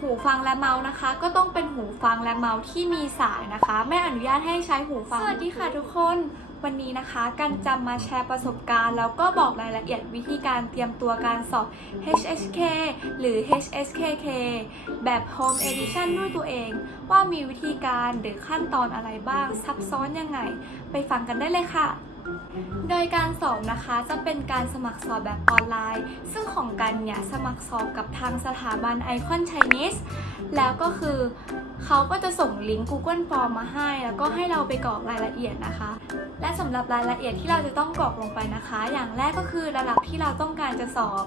หูฟังและเมาส์นะคะ ก็ต้องเป็นหูฟังและเมาส์ที่มีสายนะคะ ไม่อนุญาตให้ใช้หูฟัง สวัสดีค่ะทุกคนวันนี้นะคะกันจะมาแชร์ประสบการณ์ แล้วก็บอกรายละเอียดวิธีการเตรียมตัวการสอบ HSK หรือ HSKK แบบ Home Edition ด้วยตัวเอง ว่ามีวิธีการหรือขั้นตอนอะไรบ้างซับซ้อนยังไง ไปฟังกันได้เลยค่ะ โดยการสอบนะคะจะเป็นการสมัครสอบแบบออนไลน์ ซึ่งของกันเนี่ยสมัครสอบกับทางสถาบันไอคอน Chinese แล้วก็คือเขาก็จะส่งลิงก์ Google Form มาให้ แล้วก็ให้เราไปกรอกรายละเอียดนะคะ และสำหรับรายละเอียดที่เราจะต้องกรอกลงไปนะคะ อย่างแรกก็คือระดับที่เราต้องการจะสอบ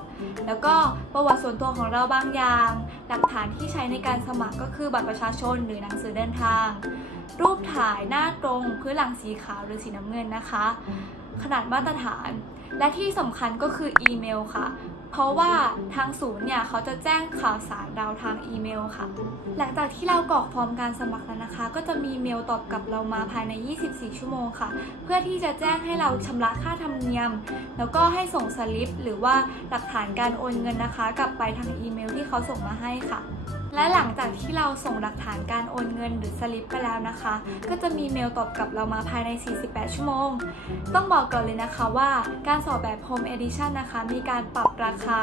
แล้วก็ประวัติส่วนตัวของเราบางอย่าง หลักฐานที่ใช้ในการสมัครก็คือบัตรประชาชนหรือหนังสือเดินทาง รูปถ่ายหน้าตรงพื้นหลังสีขาวหรือสีน้ำเงินนะคะ ขนาดมาตรฐาน และที่สำคัญก็คืออีเมลค่ะ เพราะว่าทางศูนย์เนี่ยเขาจะแจ้งข่าวสารเราทางอีเมลค่ะ หลังจากที่เรากรอกฟอร์มการสมัครแล้วนะคะ ก็จะมีเมลตอบกลับเรามาภายใน 24 ชั่วโมงค่ะ เพื่อที่จะแจ้งให้เราชำระค่าธรรมเนียม แล้วก็ให้ส่งสลิป หรือว่าหลักฐานการโอนเงินนะคะ กลับไปทางอีเมลที่เขาส่งมาให้ค่ะ และหลังจากที่เราส่งหลักฐานการโอนเงินหรือสลิปไปแล้วนะคะ ก็จะมีเมลตอบกลับเรามาภายใน 48 ชั่วโมง ต้องบอกก่อนเลยนะคะว่าการสอบแบบ Home Edition นะคะ มีการปรับราคา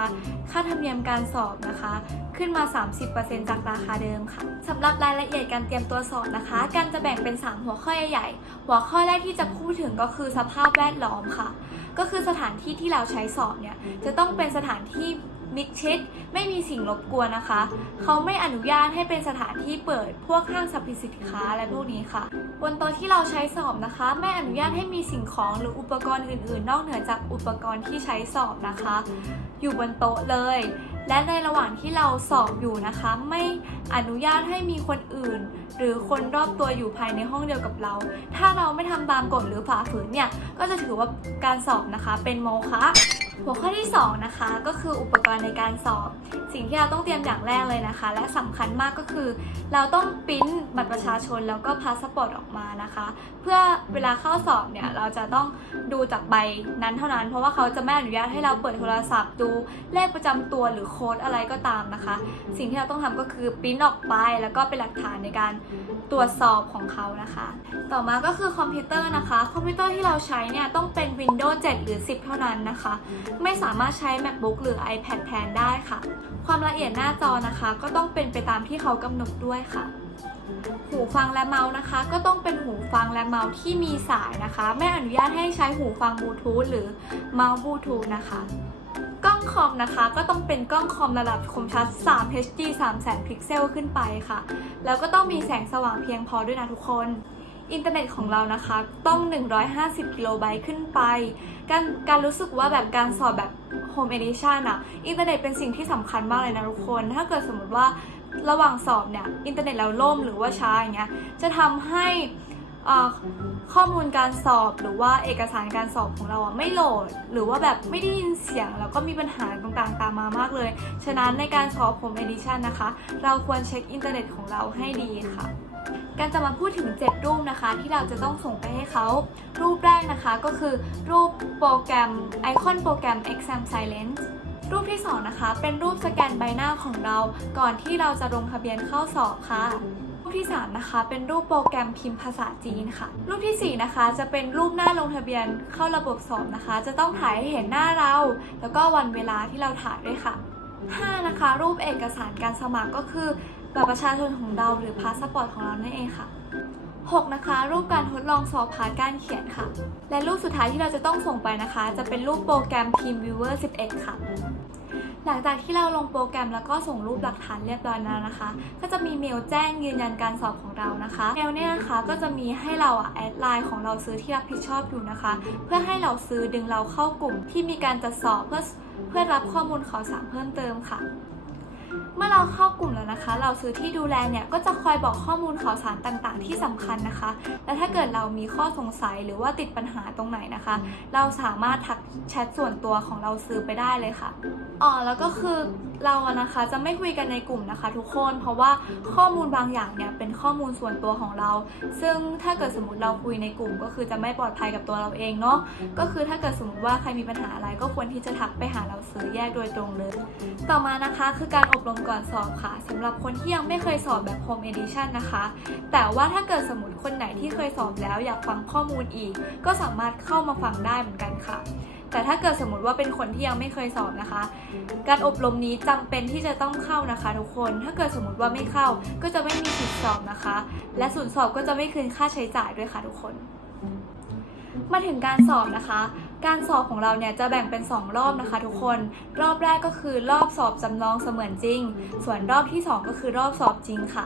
ค่าธรรมเนียมการสอบนะคะ ขึ้นมา 30%จากราคาเดิมค่ะสำหรับรายละเอียดการเตรียมตัวสอบนะคะ การจะแบ่งเป็น 3 หัวข้อใหญ่ๆหัวข้อแรกที่จะพูดถึงก็คือสภาพแวดล้อมค่ะ ก็คือสถานที่ที่เราใช้สอบเนี่ยจะต้องเป็นสถานที่มิดชิดไม่มีสิ่งรบกวนนะคะ เขาไม่อนุญาตให้เป็นสถานที่เปิดพวกห้างสรรพสินค้าและพวกนี้ค่ะ บนโต๊ะที่เราใช้สอบนะคะ ไม่อนุญาตให้มีสิ่งของหรืออุปกรณ์อื่น ๆ นอกเหนือจากอุปกรณ์ที่ใช้สอบนะคะ อยู่บนโต๊ะเลย และในระหว่างที่เราสอบอยู่นะคะ ไม่อนุญาตให้มีคนอื่น หรือคนรอบตัวอยู่ภายในห้องเดียวกับเรา ถ้าเราไม่ทำตามกฎหรือฝ่าฝืนเนี่ย ก็จะถือว่าการสอบนะคะเป็นโมฆะ หัวข้อที่ 2 นะคะ ก็คืออุปกรณ์ในการสอบ สิ่งที่เราต้องเตรียมอย่างแรกเลยนะคะ และสำคัญมากก็คือ เราต้องปริ้นบัตรประชาชนแล้วก็พาสปอร์ตออกมานะคะ เพื่อเวลาเข้าสอบเนี่ยเราจะต้องดูจากใบนั้นเท่านั้น เพราะว่าเขาจะไม่อนุญาตให้เราเปิดโทรศัพท์ ดูเลขประจำตัวหรือโค้ดอะไรก็ตามนะคะ สิ่งที่เราต้องทำก็คือปริ้นออกไปแล้วก็เป็นหลักฐานในการตรวจสอบของเขานะคะ ต่อมาก็คือคอมพิวเตอร์นะคะ คอมพิวเตอร์ที่เราใช้เนี่ยต้องเป็น Windows 7 หรือ 10 เท่านั้นนะคะไม่สามารถใช้ MacBook หรือ iPad แทนได้ค่ะ ความละเอียดหน้าจอนะคะ ก็ต้องเป็นไปตามที่เขากำหนดด้วยค่ะ หูฟังและเมาส์นะคะ ก็ต้องเป็นหูฟังและเมาส์ที่มีสายนะคะ ไม่อนุญาตให้ใช้หูฟังบลูทูธหรือเมาส์บลูทูธนะคะกล้องคอมนะคะก็ต้องเป็นกล้องคอมระดับคมชัด 3 HD 300,000พิกเซลขึ้นไปค่ะ แล้วก็ต้องมีแสงสว่างเพียงพอด้วยนะทุกคน อินเทอร์เน็ตของเรานะคะ ต้อง 150 กิโลไบต์ขึ้นไป การการรู้สึกว่าแบบการสอบแบบ Home Edition อะอินเทอร์เน็ตเป็นสิ่งที่สำคัญมากเลยนะทุกคน ถ้าเกิดสมมติว่าระหว่างสอบเนี่ยอินเทอร์เน็ตเราล่มหรือว่าช้าอย่างเงี้ยจะทำให้ข้อมูลการสอบหรือว่าเอกสารการสอบของเราอะไม่โหลด หรือว่าแบบไม่ได้ยินเสียง แล้วก็มีปัญหาต่างๆตามมามากเลย ฉะนั้นในการสอบ Home Edition นะคะ เราควรเช็คอินเทอร์เน็ตของเราให้ดีค่ะ การจะมาพูดถึง 7 รูปนะคะที่เราจะต้องส่งไปให้เขา รูปแรกนะคะก็คือรูปโปรแกรมไอคอนโปรแกรม Exam Silence รูปที่ 2 นะคะ เป็นรูปสแกนใบหน้าของเรา ก่อนที่เราจะลงทะเบียนเข้าสอบค่ะ รูปที่ 3 นะคะ เป็นรูปโปรแกรมพิมพ์ภาษาจีนค่ะ รูปทีสี่4 นะคะ จะเป็นรูปหน้าลงทะเบียนเข้าระบบสอบนะคะ จะต้องถ่ายให้เห็นหน้าเรา แล้วก็วันเวลาที่เราถ่ายด้วยค่ะ 5 นะคะ รูปเอกสารการสมัครก็คือ บัตรประชาชนของเราหรือพาสปอร์ตของเรานั่นเองค่ะ 6 นะคะ รูปการทดลองสอบผ่านการเขียนค่ะ และรูปสุดท้ายที่เราจะต้องส่งไปนะคะ จะเป็นรูปโปรแกรม TeamViewer 11 ค่ะ หลังจากที่เราลงโปรแกรมแล้วก็ส่งรูปหลักฐานเรียบร้อยแล้วนะคะ ก็จะมีเมลแจ้งยืนยันการสอบของเรานะคะเมลเนี่ยนะคะก็จะมีให้เราอะแอดไลน์ของเราซื้อที่รับผิดชอบอยู่นะคะ เพื่อให้เราซื้อดึงเราเข้ากลุ่มที่มีการจัดสอบเพื่อเพื่อรับข้อมูลข่าวสารเพิ่มเติมค่ะ เมื่อเราเข้ากลุ่มแล้วนะคะ เราซื้อที่ดูแลเนี่ยก็จะคอยบอกข้อมูลข่าวสารต่างๆ ที่สำคัญนะคะ และถ้าเกิดเรามีข้อสงสัยหรือว่าติดปัญหาตรงไหนนะคะ เราสามารถทักแชทส่วนตัวของเราซื้อไปได้เลยค่ะอ๋อแล้วก็คือเราอะนะคะจะไม่คุยกันในกลุ่มนะคะ ทุกคน เพราะว่าข้อมูลบางอย่างเนี่ยเป็นข้อมูลส่วนตัวของเรา ซึ่งถ้าเกิดสมมติเราคุยในกลุ่ม ก็คือจะไม่ปลอดภัยกับตัวเราเองเนาะก็คือถ้าเกิดสมมติว่าใครมีปัญหาอะไร ก็ควรที่จะทักไปหาเราซื้อแยกโดยตรงเลย ต่อมานะคะคือการอบรมก่อนสอบค่ะสำหรับคนที่ยังไม่เคยสอบแบบ Home Edition นะคะ แต่ว่าถ้าเกิดสมมติคนไหนที่เคยสอบแล้วอยากฟังข้อมูลอีก ก็สามารถเข้ามาฟังได้เหมือนกันค่ะ แต่ถ้าเกิดสมมติว่าเป็นคนที่ยังไม่เคยสอบนะคะ การอบรมนี้จำเป็นที่จะต้องเข้านะคะทุกคน ถ้าเกิดสมมติว่าไม่เข้าก็จะไม่มีสิทธิสอบนะคะ และศูนย์สอบก็จะไม่คืนค่าใช้จ่ายด้วยค่ะทุกคน มาถึงการสอบนะคะ การสอบของเราเนี่ยจะแบ่งเป็น 2 รอบนะคะทุกคน รอบแรกก็คือรอบสอบจำลองเสมือนจริง ส่วนรอบที่ 2 ก็คือรอบสอบจริงค่ะ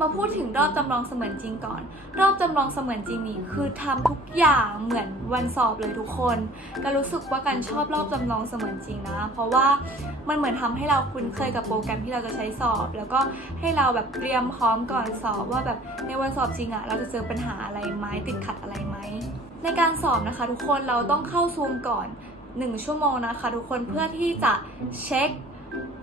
มาพูดถึงรอบจำลองเสมือนจริงก่อน รอบจำลองเสมือนจริงนี่คือทำทุกอย่างเหมือนวันสอบเลยทุกคนก็รู้สึกว่าการชอบรอบจำลองเสมือนจริงนะ เพราะว่ามันเหมือนทำให้เราคุ้นเคยกับโปรแกรมที่เราจะใช้สอบ แล้วก็ให้เราแบบเตรียมพร้อมก่อนสอบว่าแบบในวันสอบจริงอะเราจะเจอปัญหาอะไรไหมติดขัดอะไรไหมในการสอบนะคะ ทุกคนเราต้องเข้าซูมก่อน 1 ชั่วโมงนะคะ ทุกคนเพื่อที่จะเช็ค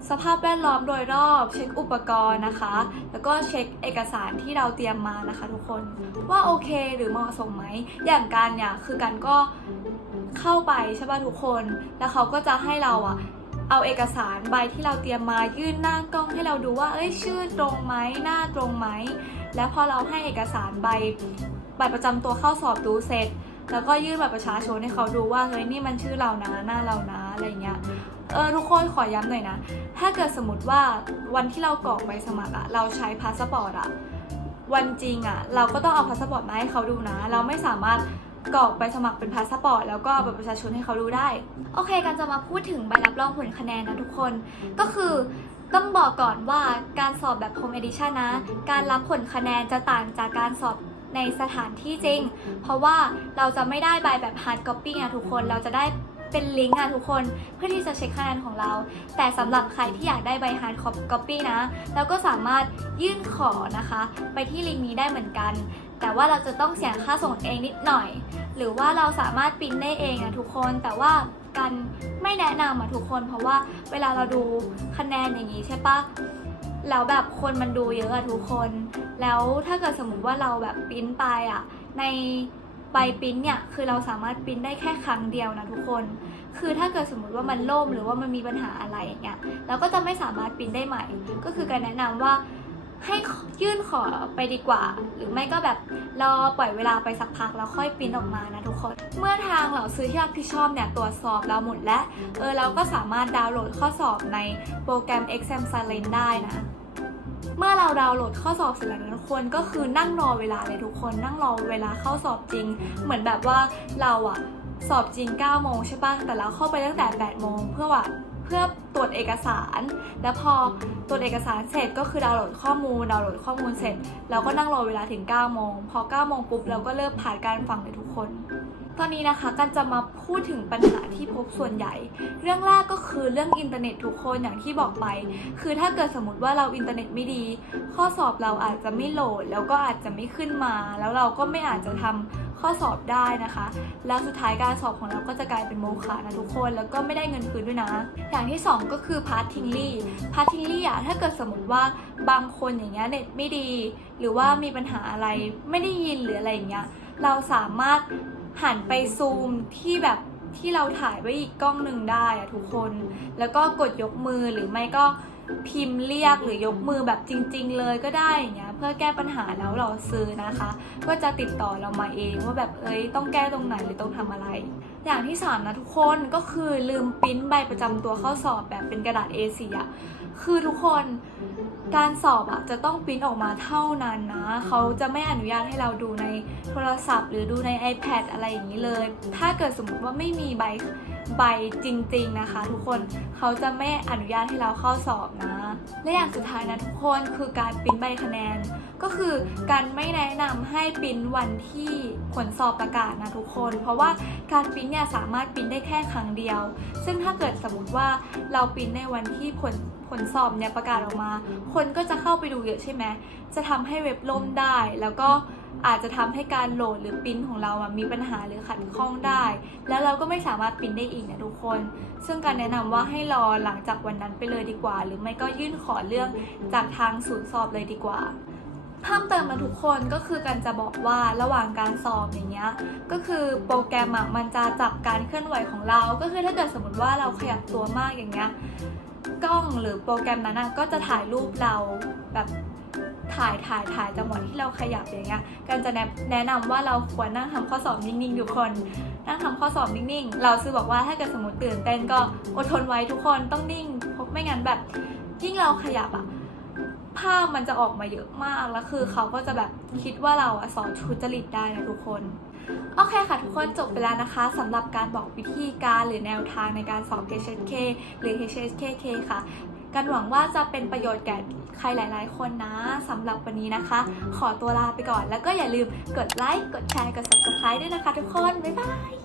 สภาพแวดล้อมโดยรอบเช็คอุปกรณ์นะคะ แล้วก็เช็คเอกสารที่เราเตรียมมานะคะ ทุกคนว่าโอเคหรือเหมาะสมไหมอย่างการเนี่ยคือการก็เข้าไปใช่ป่ะทุกคน แล้วเขาก็จะให้เราอะเอาเอกสารใบที่เราเตรียมมายื่นหน้ากล้องให้เราดูว่าเอ้ยชื่อตรงไหมหน้าตรงไหมแล้วพอเราให้เอกสารใบบัตรประจำตัวเข้าสอบดูเสร็จ แล้วก็ยื่นบัตรประชาชนให้เขาดูว่าเฮ้ยนี่มันชื่อเรานะหน้าเรานะ อะไรเงี้ยเออทุกคนขอย้ำหน่อยนะ ถ้าเกิดสมมติว่าวันที่เรากรอกใบสมัครอะเราใช้พาสปอร์ตอะวันจริงอะเราก็ต้องเอาพาสปอร์ตมาให้เขาดูนะ เราไม่สามารถกรอกใบสมัครเป็นพาสปอร์ตแล้วก็บัตรประชาชนให้เขาดูได้ โอเคกันจะมาพูดถึงใบรับรองผลคะแนนนะทุกคน ก็คือต้องบอกก่อนว่าการสอบแบบ Home Edition นะ การรับผลคะแนนจะต่างจากการสอบในสถานที่จริง เพราะว่าเราจะไม่ได้ใบแบบ hard copy นะทุกคน เราจะได้ เป็นลิงก์อะทุกคนเพื่อที่จะเช็คคะแนนของเรา แต่สำหรับใครที่อยากได้ใบ hard copy นะ เราก็สามารถยื่นขอนะคะ ไปที่ลิงก์นี้ได้เหมือนกัน แต่ว่าเราจะต้องเสียค่าส่งเองนิดหน่อย หรือว่าเราสามารถปริ้นได้เองอะทุกคนแต่ว่ากันไม่แนะนำอะทุกคน เพราะว่าเวลาเราดูคะแนนอย่างนี้ใช่ปะแล้วแบบคนมันดูเยอะอะทุกคน แล้วถ้าเกิดสมมติว่าเราแบบปริ้นไปอะใน ใบปริ้นเนี่ยคือเราสามารถปริ้นได้แค่ครั้งเดียวนะทุกคน คือถ้าเกิดสมมติว่ามันล่มหรือว่ามันมีปัญหาอะไรอย่างเงี้ยเราก็จะไม่สามารถปริ้นได้ใหม่ ก็คือการแนะนำว่าให้ยื่นขอไปดีกว่า หรือไม่ก็แบบรอปล่อยเวลาไปสักพักแล้วค่อยปริ้นออกมานะทุกคน เมื่อทางเหล่าซื้อที่รับผิดชอบเนี่ยตรวจสอบเราหมดแล้วเออเราก็สามารถดาวน์โหลดข้อสอบในโปรแกรม Exam Silent ได้นะ เมื่อเราดาวน์โหลดข้อสอบเสร็จแล้วทุกคนก็คือนั่งรอเวลาเลยทุกคนนั่งรอเวลาเข้าสอบจริง เหมือนแบบว่าเราอะสอบจริง 9 โมงใช่ปะแต่เราเข้าไปตั้งแต่ 8 โมงเพื่อว่าเพื่อตรวจเอกสาร แล้วพอตรวจเอกสารเสร็จก็คือดาวน์โหลดข้อมูล ดาวน์โหลดข้อมูลเสร็จ เราก็นั่งรอเวลาถึง 9 โมง พอ 9 โมงปุ๊บเราก็เริ่มผ่านการฟังเลยทุกคน ตอนนี้นะคะกันจะมาพูดถึงปัญหาที่พบส่วนใหญ่ เรื่องแรกก็คือเรื่องอินเทอร์เน็ตทุกคนอย่างที่บอกไป คือถ้าเกิดสมมติว่าเราอินเทอร์เน็ตไม่ดี ข้อสอบเราอาจจะไม่โหลด แล้วก็อาจจะไม่ขึ้นมา แล้วเราก็ไม่อาจจะทำข้อสอบได้นะคะ แล้วสุดท้ายการสอบของเราก็จะกลายเป็นโมฆะนะทุกคน แล้วก็ไม่ได้เงินคืนด้วยนะ อย่างที่สองก็คือพาร์ททิงลี่พาร์ททิงลี่อะถ้าเกิดสมมติว่าบางคนอย่างเงี้ยเน็ตไม่ดี หรือว่ามีปัญหาอะไรไม่ได้ยินหรืออะไรอย่างเงี้ยเราสามารถ หันไปซูมที่แบบที่เราถ่ายไว้อีกกล้องหนึ่งได้อะทุกคน แล้วก็กดยกมือหรือไม่ก็พิมพ์เรียกหรือยกมือแบบจริง ๆ เลยก็ได้อย่างเงี้ยเพื่อแก้ปัญหาแล้วเราซื้อนะคะ ก็จะติดต่อเรามาเองว่าแบบเอ้ยต้องแก้ตรงไหนหรือต้องทำอะไร อย่างที่สามนะทุกคนก็คือลืมปริ้นใบประจำตัวเข้าสอบแบบเป็นกระดาษ A4 อะคือทุกคน การสอบอะจะต้องปริ้นออกมาเท่านั้นนะ เขาจะไม่อนุญาตให้เราดูในโทรศัพท์ หรือดูใน iPad อะไรอย่างนี้เลย ถ้าเกิดสมมติว่าไม่มีใบใบจริงๆนะคะ ทุกคนเขาจะไม่อนุญาตให้เราเข้าสอบนะ และอย่างสุดท้ายนะทุกคนคือการปริ้นใบคะแนน ก็คือการไม่แนะนำให้ปริ้นวันที่ผลสอบประกาศนะทุกคน เพราะว่าการปริ้นเนี่ยสามารถปริ้นได้แค่ครั้งเดียว ซึ่งถ้าเกิดสมมติว่าเราปริ้นในวันที่ผล ผลสอบเนี่ยประกาศออกมา คนก็จะเข้าไปดูเยอะใช่ไหมจะทำให้เว็บล่มได้ แล้วก็อาจจะทำให้การโหลดหรือปริ้นของเราอะมีปัญหาหรือขัดข้องได้ แล้วเราก็ไม่สามารถปริ้นได้อีกนะทุกคน ซึ่งการแนะนำว่าให้รอหลังจากวันนั้นไปเลยดีกว่า หรือไม่ก็ยื่นขอเรื่องจากทางศูนย์สอบเลยดีกว่าเพิ่มเติมมาทุกคนก็คือการจะบอกว่าระหว่างการสอบอย่างเงี้ยก็คือโปรแกรมมันจะจับการเคลื่อนไหวของเรา ก็คือถ้าเกิดสมมติว่าเราขยับตัวมากอย่างเงี้ย กล้องหรือโปรแกรมนั้นก็จะถ่ายรูปเราแบบถ่ายถ่ายถ่ายจังหวะที่เราขยับอย่างเงี้ยการจะแนะนะนำว่าเราควรนั่งทำข้อสอบนิ่งๆทุกคน นั่งทำข้อสอบนิ่งๆ เราซื้อบอกว่าถ้าเกิดสมมติตื่นเต้นก็อดทนไว้ทุกคนต้องนิ่งเพราะไม่งั้นแบบยิ่งเราขยับอะภาพมันจะออกมาเยอะมากแล้วคือเขาก็จะแบบคิดว่าเราอะสอนทุจริตได้นะทุกคน โอเคค่ะทุกคนจบไปแล้วนะคะสำหรับการบอกวิธีการหรือแนวทางในการสอบ HSK หรือ HSKK ค่ะ กันหวังว่าจะเป็นประโยชน์แก่ใครหลาย ๆ คนนะสำหรับวันนี้นะคะ ขอตัวลาไปก่อนแล้วก็อย่าลืมกดไลค์กดแชร์กด subscribe ด้วยนะคะทุกคน บ๊ายบาย